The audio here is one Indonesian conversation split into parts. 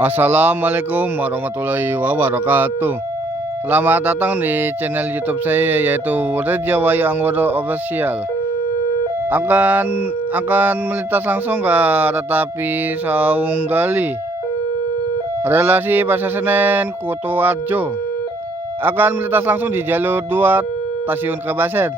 Assalamualaikum warahmatullahi wabarakatuh. Selamat datang di channel YouTube saya, yaitu Raja Wayang Woro Official. Akan melintas langsung ke kereta api Sawunggalih, relasi Pasar Senen Kutoarjo. Akan melintas langsung di jalur 2 stasiun Kebasen.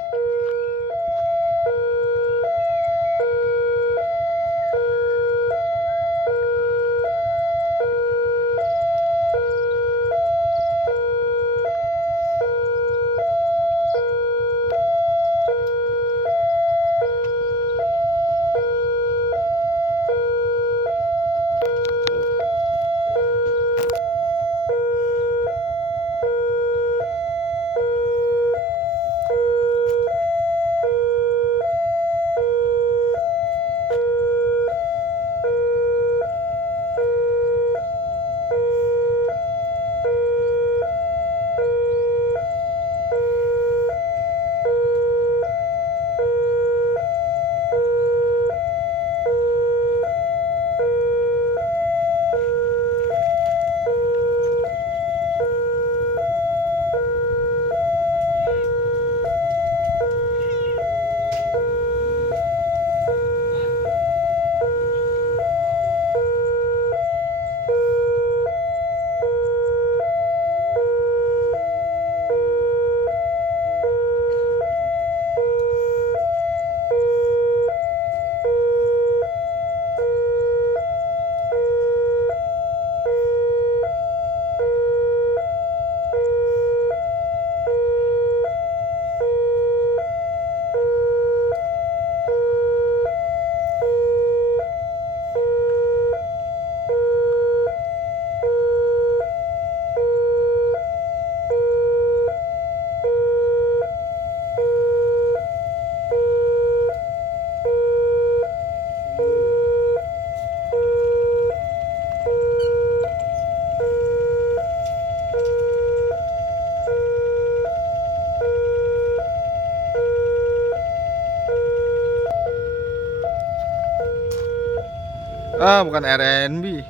Bukan RNB.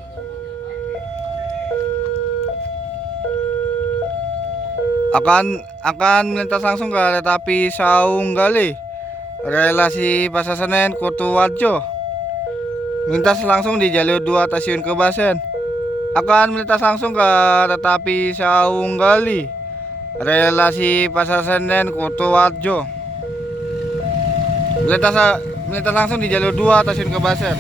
Akan melintas langsung ke kereta api Sawunggalih, relasi Pasar Senen Kutoarjo. Melintas langsung di jalur 2 stasiun Kebasen. Akan melintas langsung ke kereta api Sawunggalih, relasi Pasar Senen Kutoarjo. Melintas langsung di jalur 2 stasiun Kebasen.